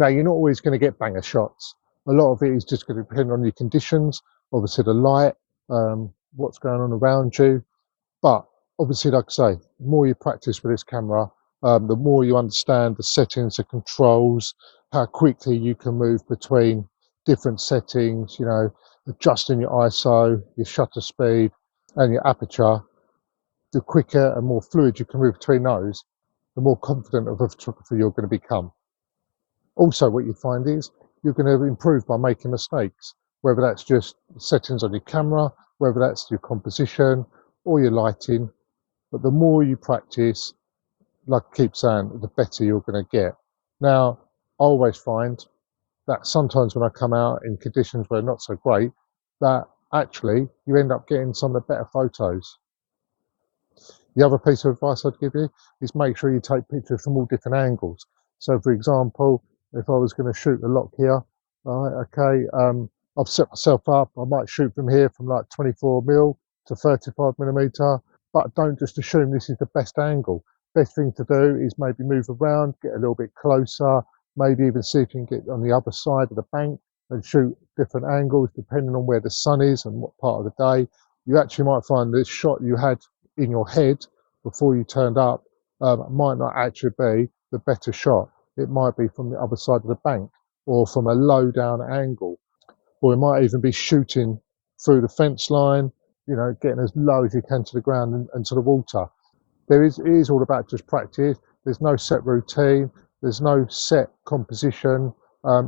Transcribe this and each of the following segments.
Now, you're not always going to get banger shots. A lot of it is just going to depend on your conditions, obviously the light, what's going on around you. But obviously, like I say, the more you practice with this camera, the more you understand the settings, the controls, how quickly you can move between different settings, adjusting your ISO, your shutter speed, and your aperture. The quicker and more fluid you can move between those, the more confident of a photographer you're going to become. Also, what you find is you're going to improve by making mistakes, whether that's just settings on your camera, whether that's your composition or your lighting. But the more you practice, like I keep saying, the better you're going to get. Now, I always find that sometimes when I come out in conditions where not so great, that actually you end up getting some of the better photos. The other piece of advice I'd give you is make sure you take pictures from all different angles. So for example, if I was going to shoot a lock here, right, okay, I've set myself up, I might shoot from here from like 24mm to 35mm, but don't just assume this is the best angle. Best thing to do is maybe move around, get a little bit closer, maybe even see if you can get on the other side of the bank and shoot different angles depending on where the sun is and what part of the day. You actually might find this shot you had in your head before you turned up might not actually be the better shot. It might be from the other side of the bank or from a low down angle, or it might even be shooting through the fence line, getting as low as you can to the ground and to the water. It is all about just practice. There's no set routine, there's no set composition.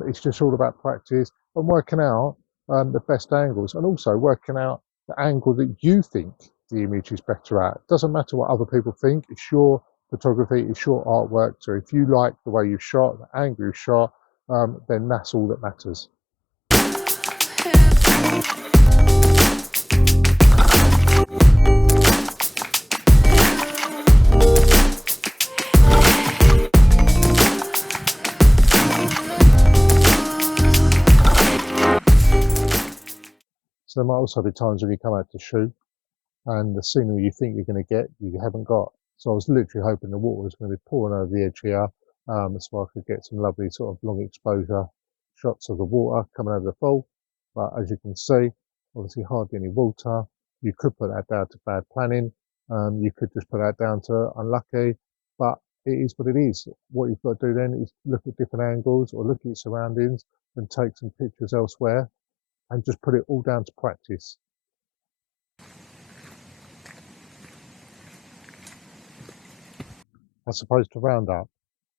It's just all about practice and working out the best angles, and also working out the angle that you think the image is better at. It doesn't matter what other people think. It's your photography, it's your artwork. So if you like the way you've shot, the angle you've shot, then that's all that matters. So there might also be times when you come out to shoot and the scenery you think you're going to get, you haven't got. So I was literally hoping the water was going to be pouring over the edge here, so I could get some lovely sort of long exposure shots of the water coming over the fall. But as you can see, obviously hardly any water. You could put that down to bad planning. You could just put that down to unlucky, but it is what it is. What you've got to do then is look at different angles or look at your surroundings and take some pictures elsewhere and just put it all down to practice. I suppose to round up,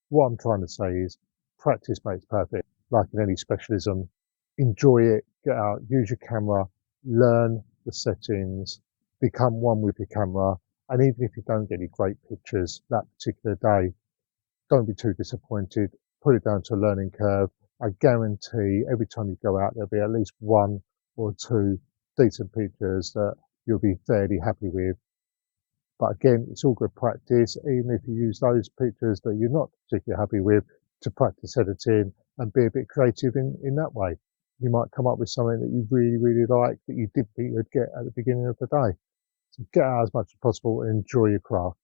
what I'm trying to say is practice makes perfect. Like in any specialism, enjoy it, get out, use your camera, learn the settings, become one with your camera. And even if you don't get any great pictures that particular day, don't be too disappointed. Put it down to a learning curve. I guarantee every time you go out, there'll be at least one or two decent pictures that you'll be fairly happy with. But again, it's all good practice, even if you use those pictures that you're not particularly happy with to practice editing and be a bit creative in that way. You might come up with something that you really, really like that you didn't think you'd get at the beginning of the day. So get out as much as possible and enjoy your craft.